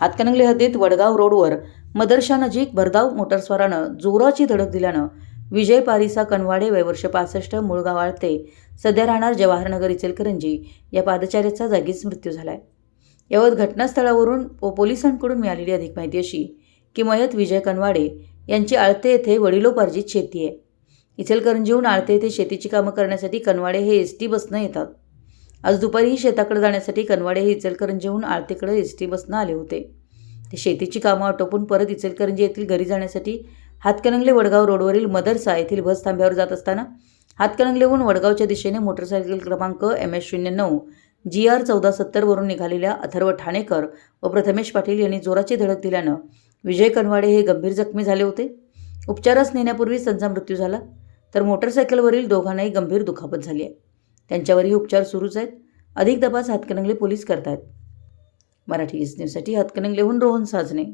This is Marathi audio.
हातकणंगले हद्दीत वडगाव रोडवर मदरशानजीक भरधाव मोटरस्वारानं जोराची धडक दिल्यानं विजय पारिसा कनवाडे वयवर्ष पासष्ट मूळगाव आळते सध्या राहणार जवाहरनगर इचलकरंजी या पादचाऱ्याचा जागीच मृत्यू झालाय. यावत घटनास्थळावरून पोलिसांकडून मिळालेली अधिक माहिती अशी की मयत विजय कनवाडे यांची आळते येथे वडिलोपार्जित शेती आहे. इचलकरंजीहून आळते येथे शेतीची कामं करण्यासाठी कनवाडे हे एस टी बसनं येतात. आज दुपारीही शेताकडे जाण्यासाठी कनवाडे हे इचलकरंजीहून आळतेकडे एस टी बसनं आले होते. ते शेतीची कामं आटोपून परत इचलकरंजी येथील घरी जाण्यासाठी हातकणंगले वडगाव रोडवरील मदरसा येथील बस थांब्यावर जात असताना हातकणंगलेहून वडगावच्या दिशेने मोटरसायकल क्रमांक एम एस शून्य नऊ जी आर चौदा सत्तरवरून निघालेल्या अथर्व ठाणेकर व प्रथमेश पाटील यांनी जोराची धडक दिल्यानं विजय कनवाडे हे गंभीर जखमी झाले होते. उपचारास नेण्यापूर्वी त्यांचा मृत्यू झाला तर मोटरसायकलवरील दोघांनाही गंभीर दुखापत झाली आहे. त्यांच्यावरही उपचार सुरूच आहेत. अधिक तपास हातकणंगले पोलीस करतायत. मराठी न्यूजसाठी हातकणंगलेहून रोहन साजणे.